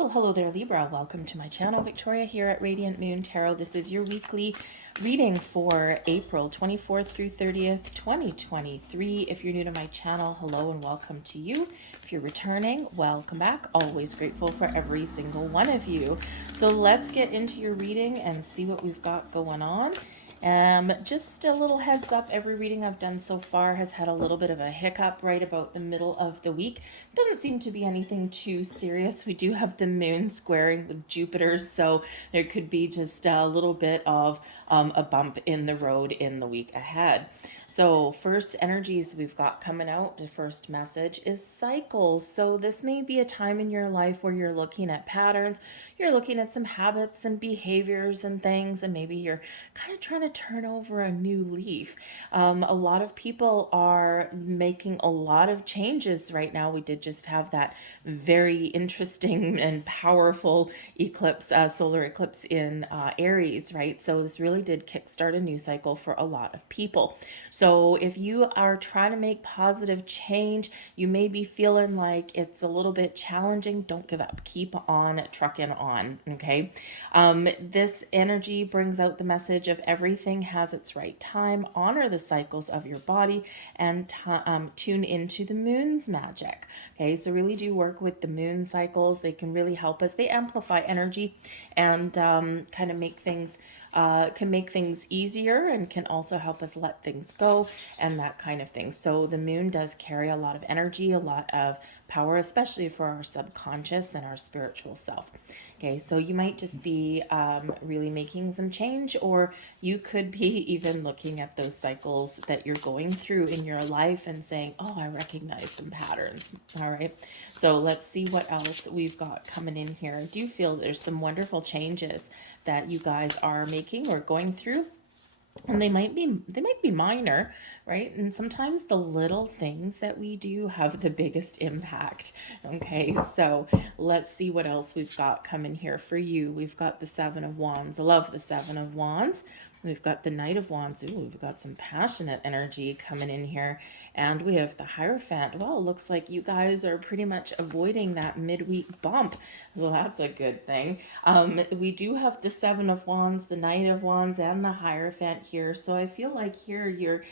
Well, hello there, Libra. Welcome to my channel. Victoria here at Radiant Moon Tarot. This is your weekly reading for April 24th through 30th, 2023. If you're new to my channel, hello and welcome to you. If you're returning, welcome back. Always grateful for every single one of you. So let's get into your reading and see what we've got going on. Just a little heads up, every reading I've done so far has had a little bit of a hiccup right about the middle of the week. Doesn't seem to be anything too serious. We do have the moon squaring with Jupiter, so there could be just a little bit of a bump in the road in the week ahead. So first energies we've got coming out, the first message is cycles. So this may be a time in your life where you're looking at patterns, you're looking at some habits and behaviors and things, and maybe you're kind of trying to turn over a new leaf. A lot of people are making a lot of changes right now. We did just have that very interesting and powerful eclipse, solar eclipse in Aries, right? So this really did kickstart a new cycle for a lot of people. So if you are trying to make positive change, you may be feeling like it's a little bit challenging. Don't give up. Keep on trucking on, okay? This energy brings out the message of everything has its right time. Honor the cycles of your body and tune into the moon's magic, okay? So really do work with the moon cycles. They can really help us. They amplify energy and kind of make things can make things easier and can also help us let things go and that kind of thing. So the moon does carry a lot of energy, a lot of power, especially for our subconscious and our spiritual self. Okay, so you might just be really making some change, or you could be even looking at those cycles that you're going through in your life and saying, oh, I recognize some patterns. All right, so let's see what else we've got coming in here. I do feel there's some wonderful changes that you guys are making or going through, and they might be minor, right? And sometimes the little things that we do have the biggest impact. Okay, so let's see what else we've got coming here for you. We've got the Seven of Wands. I love the Seven of Wands. We've got the Knight of Wands. Ooh, we've got some passionate energy coming in here. And we have the Hierophant. Well, it looks like you guys are pretty much avoiding that midweek bump. Well, that's a good thing. We do have the Seven of Wands, the Knight of Wands, and the Hierophant here. So I feel like here you're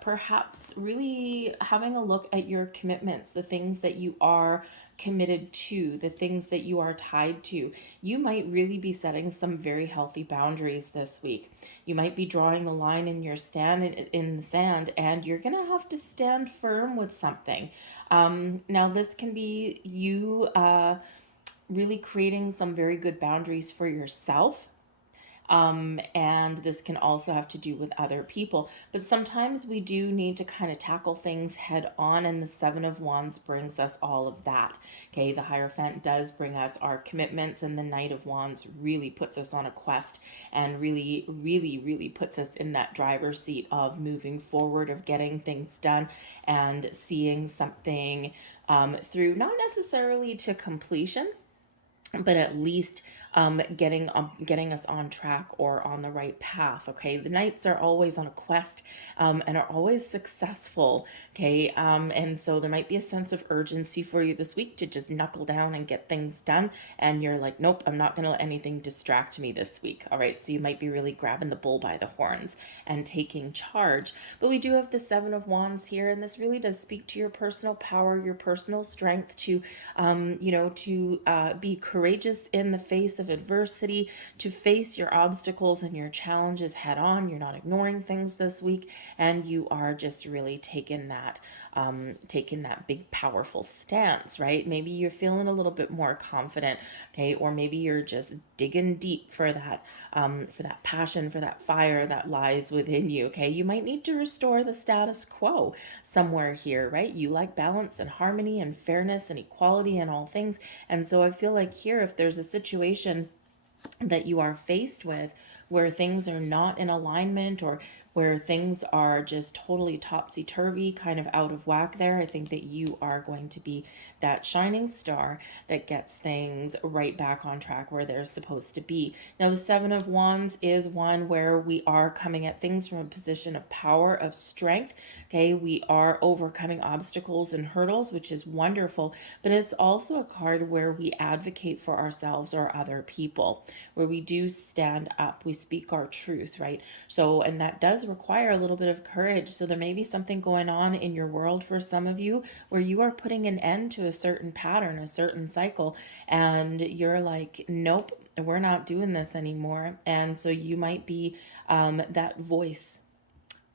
perhaps really having a look at your commitments, the things that you are committed to, the things that you are tied to. You might really be setting some very healthy boundaries this week. You might be drawing the line in your stand in the sand, and you're going to have to stand firm with something. Now, this can be you really creating some very good boundaries for yourself. And this can also have to do with other people. But sometimes we do need to kind of tackle things head on, and the Seven of Wands brings us all of that. Okay, the Hierophant does bring us our commitments, and the Knight of Wands really puts us on a quest and really puts us in that driver's seat of moving forward, of getting things done and seeing something through, not necessarily to completion, but at least getting us on track or on the right path. Okay, the Knights are always on a quest and are always successful. Okay, and so there might be a sense of urgency for you this week to just knuckle down and get things done, and you're like, nope, I'm not going to let anything distract me this week. All right, so you might be really grabbing the bull by the horns and taking charge. But we do have the Seven of Wands here, and this really does speak to your personal power, your personal strength to be courageous in the face of adversity, to face your obstacles and your challenges head on. You're not ignoring things this week, and you are just really taking that big powerful stance, right? Maybe you're feeling a little bit more confident, okay, or maybe you're just digging deep for that passion, for that fire that lies within you. Okay, you might need to restore the status quo somewhere here, right? You like balance and harmony and fairness and equality in all things, and so I feel like here, if there's a situation that you are faced with where things are not in alignment, or where things are just totally topsy-turvy, kind of out of whack there. I think that you are going to be that shining star that gets things right back on track where they're supposed to be. Now, the Seven of Wands is one where we are coming at things from a position of power, of strength. Okay, we are overcoming obstacles and hurdles, which is wonderful, but it's also a card where we advocate for ourselves or other people, where we do stand up, we speak our truth, right? So, and that does require a little bit of courage. So there may be something going on in your world for some of you where you are putting an end to a certain pattern, a certain cycle, and you're like, nope, we're not doing this anymore. And so you might be that voice,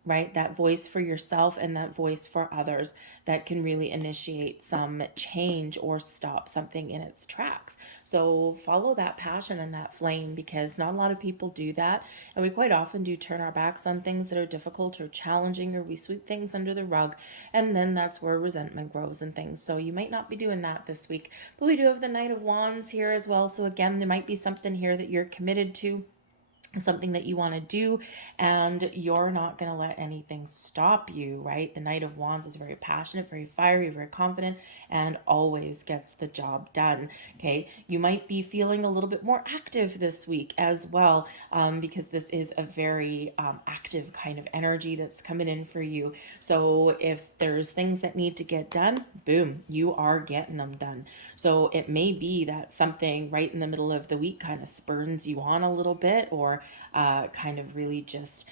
right? That voice for yourself and that voice for others that can really initiate some change or stop something in its tracks. So follow that passion and that flame, because not a lot of people do that. And we quite often do turn our backs on things that are difficult or challenging, or we sweep things under the rug. And then that's where resentment grows and things. So you might not be doing that this week. But we do have the Knight of Wands here as well. So again, there might be something here that you're committed to, something that you want to do, and you're not going to let anything stop you, right? The Knight of Wands is very passionate, very fiery, very confident, and always gets the job done. Okay, you might be feeling a little bit more active this week as well, because this is a very active kind of energy that's coming in for you. So if there's things that need to get done, boom, you are getting them done. So it may be that something right in the middle of the week kind of spurns you on a little bit, or kind of really just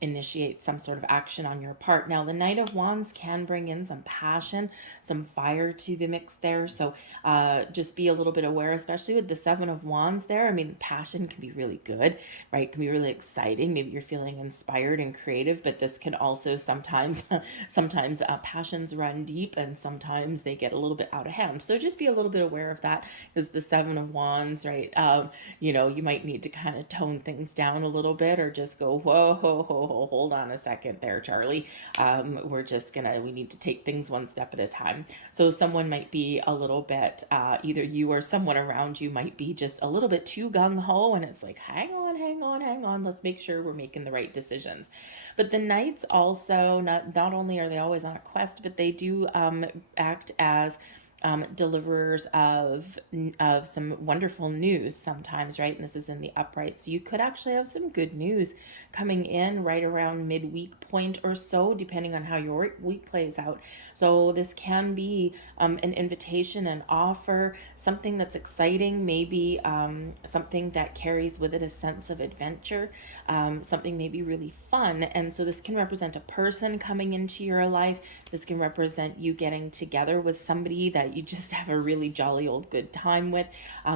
initiate some sort of action on your part. Now, the Knight of Wands can bring in some passion, some fire to the mix there. So just be a little bit aware, especially with the Seven of Wands there. I mean, passion can be really good, right? It can be really exciting. Maybe you're feeling inspired and creative, but this can also sometimes passions run deep, and sometimes they get a little bit out of hand. So just be a little bit aware of that, because the Seven of Wands, right? You might need to kind of tone things down a little bit, or just go, whoa, hold on a second there, Charlie. We need to take things one step at a time. So someone might be a little bit, either you or someone around you might be just a little bit too gung-ho, and it's like, hang on, let's make sure we're making the right decisions. But the Knights also, not only are they always on a quest, but they do act as deliverers of some wonderful news sometimes, right? And this is in the upright. So you could actually have some good news coming in right around midweek point or so, depending on how your week plays out. So this can be an invitation, an offer, something that's exciting, maybe something that carries with it a sense of adventure, something maybe really fun. And so this can represent a person coming into your life. This can represent you getting together with somebody that you just have a really jolly old good time with.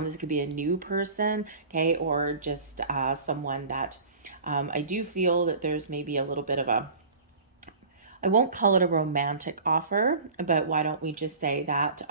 This could be a new person, okay, or just someone that I do feel that there's maybe a little bit of a, I won't call it a romantic offer, but why don't we just say that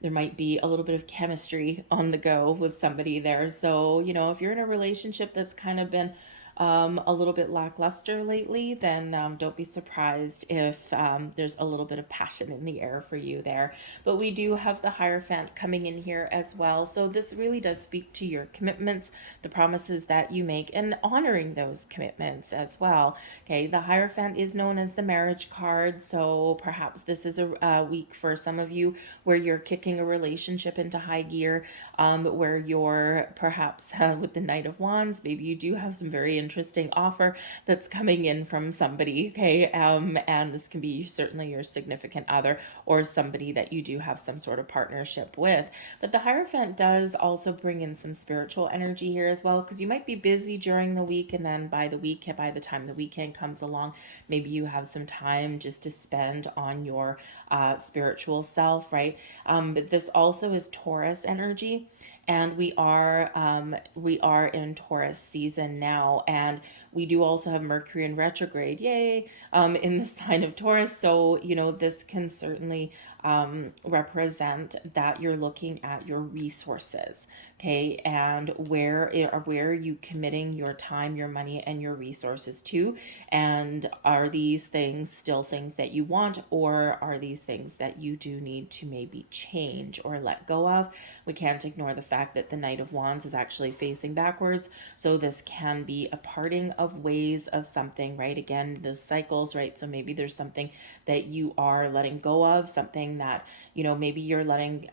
there might be a little bit of chemistry on the go with somebody there. So, if you're in a relationship that's kind of been a little bit lackluster lately, then don't be surprised if there's a little bit of passion in the air for you there. But we do have the Hierophant coming in here as well. So this really does speak to your commitments, the promises that you make, and honoring those commitments as well. Okay, the Hierophant is known as the marriage card. So perhaps this is a week for some of you where you're kicking a relationship into high gear, where you're perhaps with the Knight of Wands, maybe you do have some very interesting offer that's coming in from somebody, okay? And this can be certainly your significant other or somebody that you do have some sort of partnership with. But the Hierophant does also bring in some spiritual energy here as well, because you might be busy during the week, and then by the time the weekend comes along, maybe you have some time just to spend on your spiritual self, right? But this also is Taurus energy. And we are in Taurus season now, and we do also have Mercury in retrograde, yay, in the sign of Taurus. So this can certainly represent that you're looking at your resources, okay, and where are you committing your time, your money, and your resources to, and are these things still things that you want, or are these things that you do need to maybe change or let go of? We can't ignore the fact that the Knight of Wands is actually facing backwards, so this can be a parting of of ways of something, right? Again, the cycles, right? So maybe there's something that you are letting go of, something that, maybe you're letting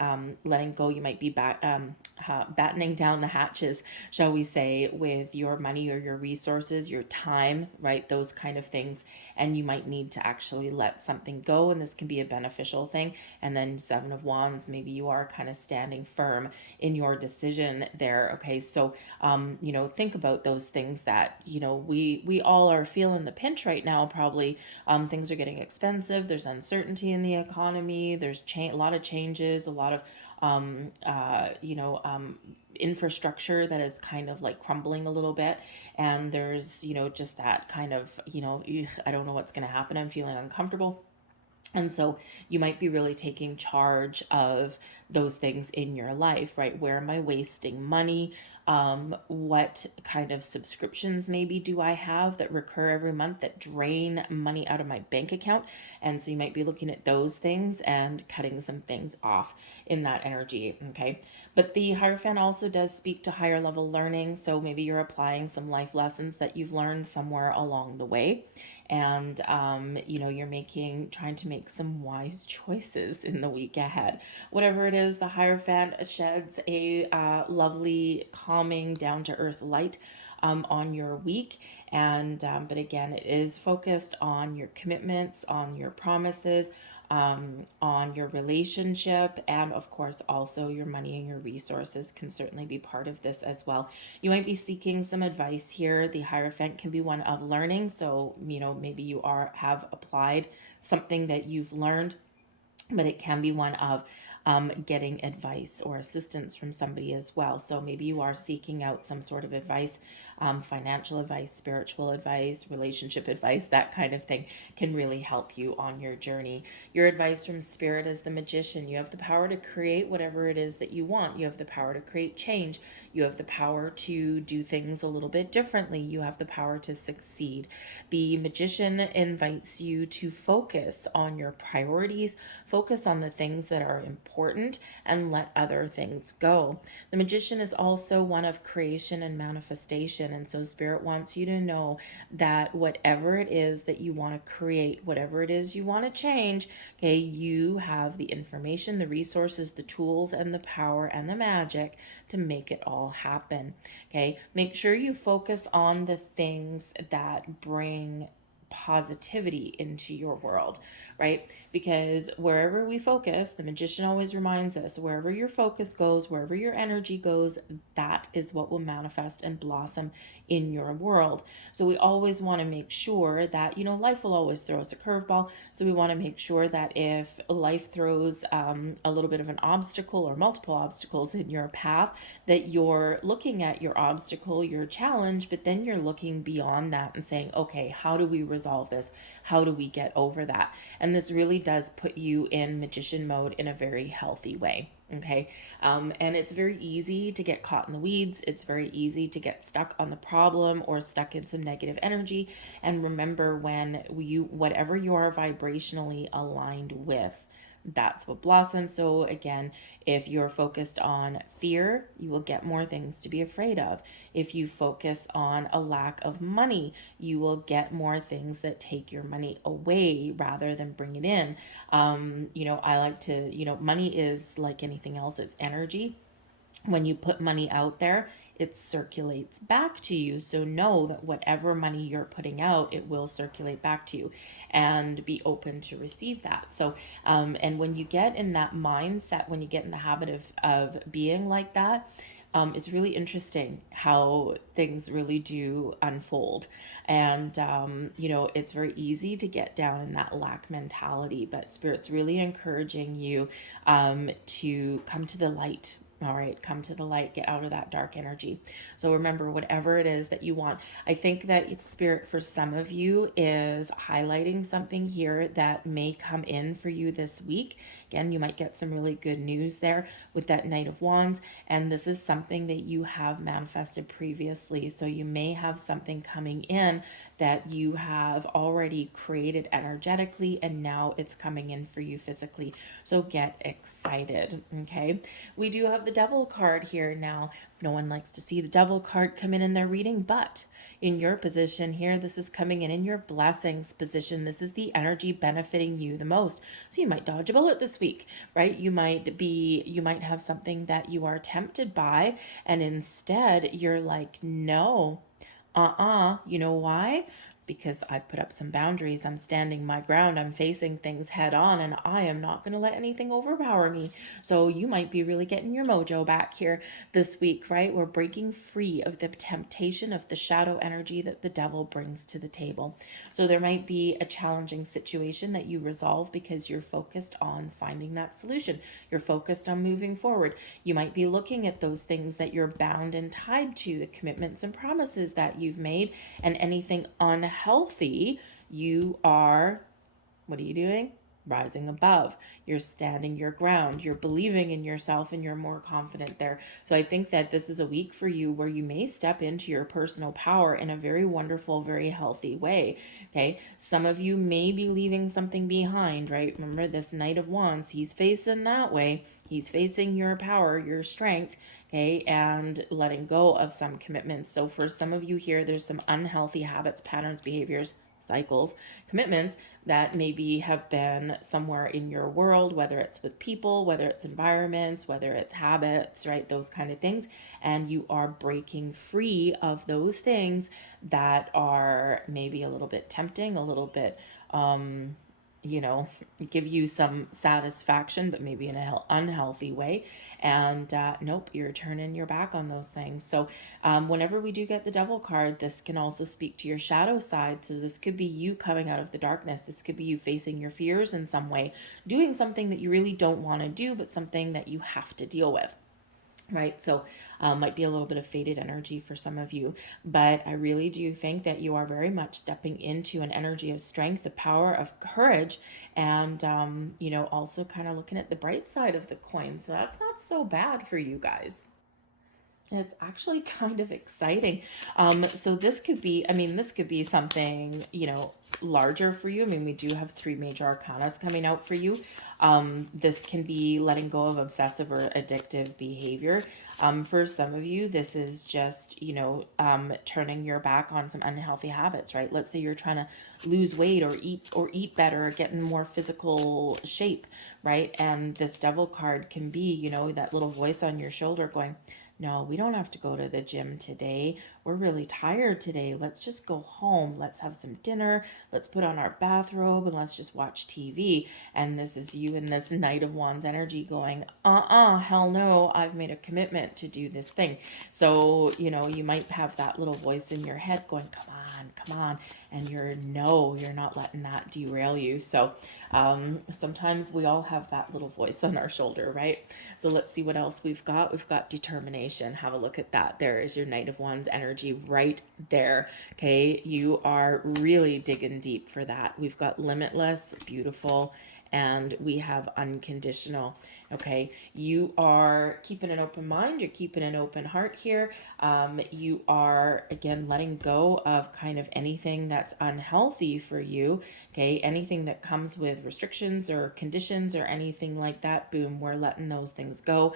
go. You might be battening down the hatches, shall we say, with your money or your resources, your time, right? Those kind of things. And you might need to actually let something go, and this can be a beneficial thing. And then Seven of Wands, maybe you are kind of standing firm in your decision there. Okay, so think about those things that we all are feeling the pinch right now. Probably things are getting expensive. There's uncertainty in the economy. There's a lot of changes, a lot of infrastructure that is kind of like crumbling a little bit. And there's, just that kind of, I don't know what's going to happen. I'm feeling uncomfortable. And so you might be really taking charge of those things in your life, right? Where am I wasting money? What kind of subscriptions maybe do I have that recur every month that drain money out of my bank account? And so you might be looking at those things and cutting some things off in that energy, okay? But the Hierophant also does speak to higher level learning. So maybe you're applying some life lessons that you've learned somewhere along the way. And you're trying to make some wise choices in the week ahead. Whatever it is, the Hierophant sheds a lovely, calming, down to earth light on your week. And but again, it is focused on your commitments, on your promises, on your relationship, and of course also your money and your resources can certainly be part of this as well. You might be seeking some advice here. The Hierophant can be one of learning, so maybe you have applied something that you've learned, but it can be one of getting advice or assistance from somebody as well. So maybe you are seeking out some sort of advice, financial advice, spiritual advice, relationship advice, that kind of thing can really help you on your journey. Your advice from Spirit is the Magician. You have the power to create whatever it is that you want. You have the power to create change. You have the power to do things a little bit differently. You have the power to succeed. The Magician invites you to focus on your priorities, focus on the things that are important, and let other things go. The Magician is also one of creation and manifestation. And so Spirit wants you to know that whatever it is that you want to create, whatever it is you want to change, okay, you have the information, the resources, the tools, and the power and the magic to make it all happen. Okay, make sure you focus on the things that bring positivity into your world, right? Because wherever we focus, the Magician always reminds us, wherever your focus goes, wherever your energy goes, that is what will manifest and blossom in your world. So we always want to make sure that, life will always throw us a curveball. So we want to make sure that if life throws a little bit of an obstacle or multiple obstacles in your path, that you're looking at your obstacle, your challenge, but then you're looking beyond that and saying, okay, how do we resolve this? How do we get over that? And this really does put you in Magician mode in a very healthy way. Okay. And it's very easy to get caught in the weeds. It's very easy to get stuck on the problem or stuck in some negative energy. And remember, whatever you are vibrationally aligned with, that's what blossoms. So again, if you're focused on fear, you will get more things to be afraid of. If you focus on a lack of money, you will get more things that take your money away rather than bring it in. I like to, money is like anything else, it's energy. When you put money out there, it circulates back to you. So know that whatever money you're putting out, it will circulate back to you, and be open to receive that. So, and when you get in that mindset, when you get in the habit of being like that, it's really interesting how things really do unfold. And, it's very easy to get down in that lack mentality, but Spirit's really encouraging you to come to the light. All right, come to the light, get out of that dark energy. So remember, whatever it is that you want. I think that it's Spirit for some of you is highlighting something here that may come in for you this week. Again, you might get some really good news there with that Knight of Wands. And this is something that you have manifested previously. So you may have something coming in that you have already created energetically, and now it's coming in for you physically. So get excited, okay? We do have the Devil card here. Now, no one likes to see the Devil card come in their reading, but in your position here, this is coming in your blessings position. This is the energy benefiting you the most. So you might dodge a bullet this week, right? You might have something that you are tempted by, and instead you're like, no, you know why? Because I've put up some boundaries. I'm standing my ground. I'm facing things head on, and I am not going to let anything overpower me. So you might be really getting your mojo back here this week, right? We're breaking free of the temptation of the shadow energy that the devil brings to the table. So there might be a challenging situation that you resolve because you're focused on finding that solution. You're focused on moving forward. You might be looking at those things that you're bound and tied to, the commitments and promises that you've made, and anything unhealthy, you are, what are you doing? Rising above. You're standing your ground. You're believing in yourself, and you're more confident there. So I think that this is a week for you where you may step into your personal power in a very wonderful, very healthy way. Okay. Some of you may be leaving something behind, right? Remember this Knight of Wands, he's facing that way. He's facing your power, your strength, okay, and letting go of some commitments. So for some of you here, there's some unhealthy habits, patterns, behaviors, cycles, commitments that maybe have been somewhere in your world, whether it's with people, whether it's environments, whether it's habits, right? Those kind of things. And you are breaking free of those things that are maybe a little bit tempting, a little bit, give you some satisfaction, but maybe in an unhealthy way. And nope, you're turning your back on those things. So whenever we do get the Devil card, this can also speak to your shadow side. So this could be you coming out of the darkness. This could be you facing your fears in some way, doing something that you really don't want to do, but something that you have to deal with. Right. So might be a little bit of faded energy for some of you, but I really do think that you are very much stepping into an energy of strength, the power of courage, and, also kind of looking at the bright side of the coin. So that's not so bad for you guys. It's actually kind of exciting. So this could be something, larger for you. I mean, we do have 3 major arcanas coming out for you. This can be letting go of obsessive or addictive behavior. For some of you, this is just, turning your back on some unhealthy habits, right? Let's say you're trying to lose weight or eat better or get in more physical shape, right? And this Devil card can be, that little voice on your shoulder going, no, we don't have to go to the gym today. We're really tired today. Let's just go home. Let's have some dinner. Let's put on our bathrobe and let's just watch TV. And this is you in this Knight of Wands energy going, hell no, I've made a commitment to do this thing. So, you might have that little voice in your head going, come on. And you're not letting that derail you. So sometimes we all have that little voice on our shoulder, right? So let's see what else we've got. We've got determination. Have a look at that. There is your Knight of Wands energy right there. Okay, you are really digging deep for that. We've got limitless, beautiful, and we have unconditional. Okay, you are keeping an open mind. You're keeping an open heart here. You are, again, letting go of kind of anything that's unhealthy for you. Okay, anything that comes with restrictions or conditions or anything like that, boom, we're letting those things go.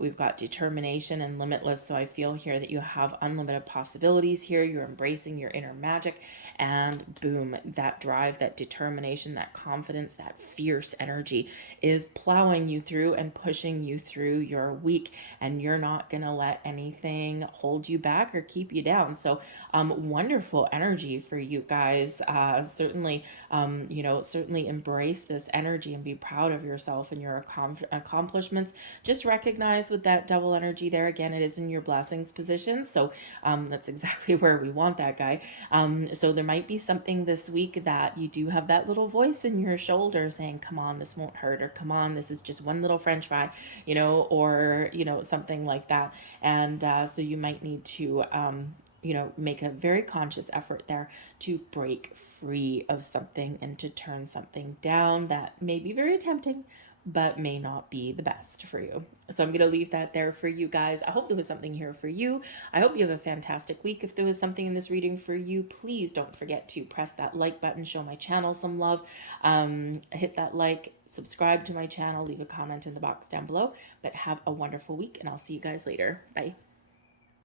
We've got determination and limitless. So I feel here that you have unlimited possibilities here. You're embracing your inner magic, and boom, that drive, that determination, that confidence, that fierce energy is plowing you through and pushing you through your week, and you're not going to let anything hold you back or keep you down. So wonderful energy for you guys. Certainly embrace this energy and be proud of yourself and your accomplishments. Just recognize with that Devil energy there, again, it is in your blessings position. So that's exactly where we want that guy. So there might be something this week that you do have that little voice in your shoulder saying, come on, this won't hurt, or come on, this is just one little French fry, or something like that. And so you might need to make a very conscious effort there to break free of something and to turn something down that may be very tempting, but may not be the best for you. So I'm going to leave that there for you guys. I hope there was something here for you. I hope you have a fantastic week. If there was something in this reading for you, please don't forget to press that like button, show my channel some love. Hit that like, subscribe to my channel, leave a comment in the box down below. But have a wonderful week, and I'll see you guys later. Bye.